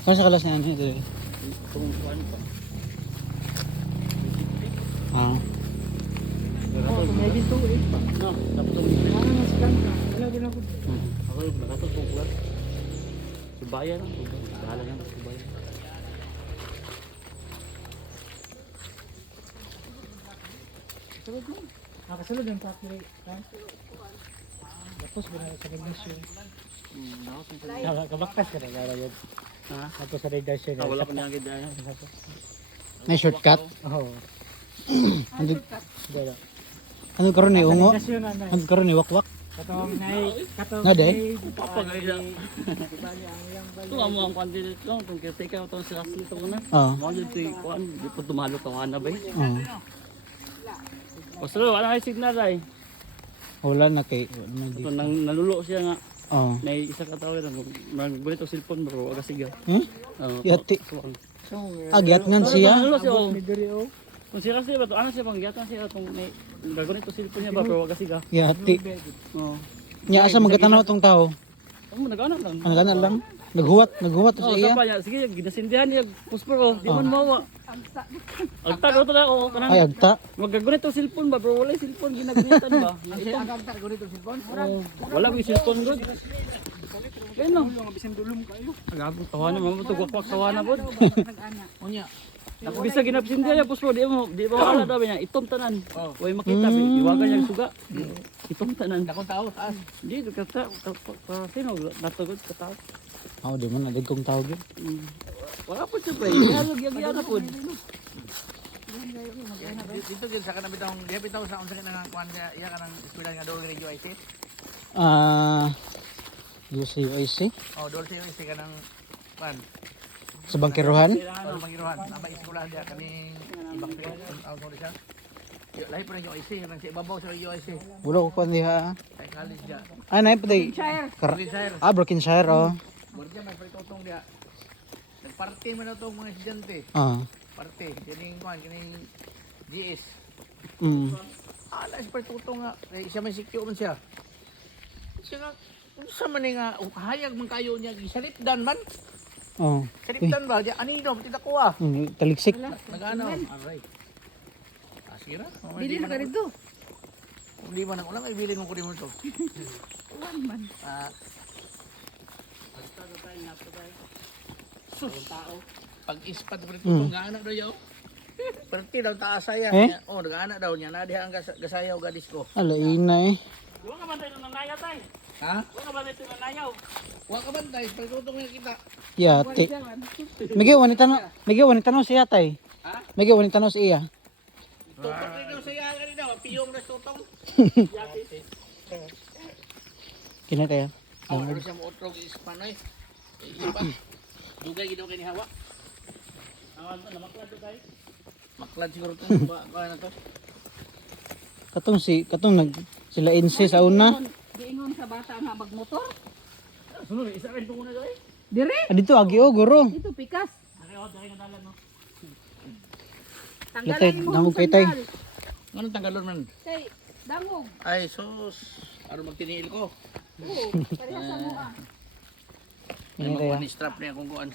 Kung sa kalas niya ano ito? Ah. May dito eh. No, tapos ang Mas ganda. Wala din ako. ako yung nakatutong ko. Subaya lang. Bahala lang sa subaya. Sunod mo. Nakasunod ang factory. Tapos binala sa negosyo. Kabaktas ka na gara yun. Ha? Tapos sa negosyo. Wala ko niyagid dahil. May shortcut. Oo. Ano ano karon ni ungo? Negosyo na na. Ano karon ni wakwak? Katong nay. Katong Nga, day? Papagaya. Ito ang mga candidate lang. Itong caretaker itong sila ito ko na. Oo. Mga dito yung kuhan. Di po tumalo tawana ba eh. Oo. Basta wala kayo signal ay. Wala na kay Ito nalulo siya nga. Oh. May isa ka tawag na. Magbulit ang cellphone bro. Aga siga. Hmm? Oo. Yati. Kuwan. Agyat ngan siya. Nalulo siya. Ni diri o. Kung sila siya ba ito? Ano siya bang gatan siya itong may gagunit ko cellphone niya ba pero wag siga. Yati. Oo. Nya asa magatanaw tong tao? Ano nag-anak lang. Ano kana lang? Naghuwat sa Oh, iya. sapa niya. Sige, ginasindihan niya. Puspor, oh. Di man mawa. Agta, ito na, oh. Kanang, Ay agta. magagunit ang cellphone ba, bro? Wala yung cellphone, ginagunitan ba? Ito ang tar gunito cellphone. Oh, wala yung cellphone, bro. Kaya no. Yung bisan dulom kayo. Agabot, tawanan, mamutog, wakwak, tawanan, bro. Unya. Bisa ginasindihan niya, puspor, di mo wala daw niya. Itom tanan. Huwag makita, iwagan niya yung suga. Itom tanan. Dakong tao taas. Hindi, kata, sino, natugod, kataas. Oh, di man nadig kong tawag yun. Wala po siya, pre. Ihalog, yan po. Dito gyud sa kanang bitong diha bitaw sa unsa ka nang kuan iya kanang eskwela nga dol radio IT. UCIC Oh, dol sa UIC kanang kuan. sa Bangkiruhan. Oh, mangiruhan. Aba eskwela dia kaning ibang out mo siya. Lahi pa rin UIC nang sa ibabaw sa UIC. Wala ko kuan diha. Kay college dia. Ah, nay pati. Brokenshire. Ah, Brokenshire oh. Borja may palitutong dia. Nagparty man na tong mga estudyante. Ah. Parte kining kuan kining GS. Ala sa palitutong nga kay siya may sikyo man siya. Siya nga unsa man ni nga hayag man kayo niya gisalipdan man. Oh. Salipdan ba? Di anino pati dako ah. Taliksik. Nagano? Alright. Sige na. Bili na ka rito. Hindi man ang ulam ay bilin mo ko mo to. Uwan man. Pag ispat ko rito nga anak daw yaw. Perti daw taas saya. Oh, nag-anak daw niya na diha ang gasayaw gadis ko. Ala ina eh. Di ba ka bantay ng nanayaw, tay? Ha? Di ba ka bantay ng nanayaw? Wa ka bantay, pagtutong nga kita. Yati. Migi wanita no siya tay. Ha? Migi wanita no siya. Tutong rin daw saya nga daw, piyong na tutong. Kina kaya. Oh, ano siya mo utrog ispanoy. Iba. Dugay gidaw kay ni Hawa. Awan, namaklad to, tay? Maklad siguro to ba na to. Katong sila insi sa una. Giingon sa bata nga magmotor. Sunod, isa rin tungo na, tay? Dire, Dito agi oh guro. dito pikas. Dari nga dalan, no? Tanggalan Tay, mo dangog ang kay tay. sandal. Anong tanggalon man? Tay, dangog. Ay sus, ano magtiniil ko? Oo, parehas sa mo ah. May Kina kaya. strap niya kung kuan.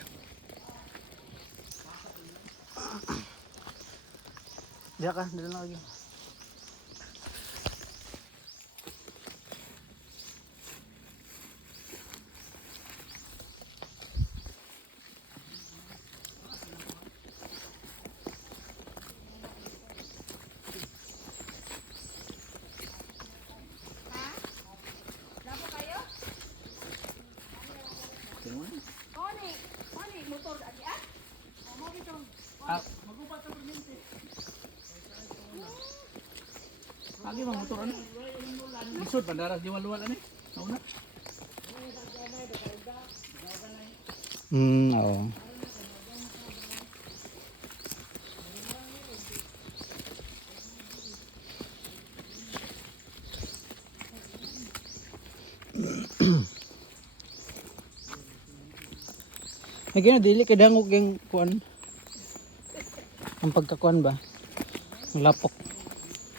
Diya ka, dala na lagi. Labo kayo? Oni, motor adi ah. Mo bitong. Lagi mang motor ano? Lisod bandaras di walwal ani. Nauna. Oo. Lagi na dili kay dangog yung kuan. Ang pagkakuan ba? Ang lapok.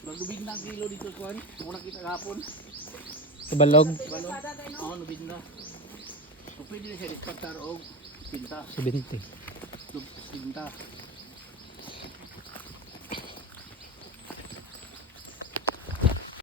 Lubig na kilo dito kuan. Muna kita gapon. Sa balog. Oo, lubig na. pwede na siya dispartar o tinta. 70. Tinta.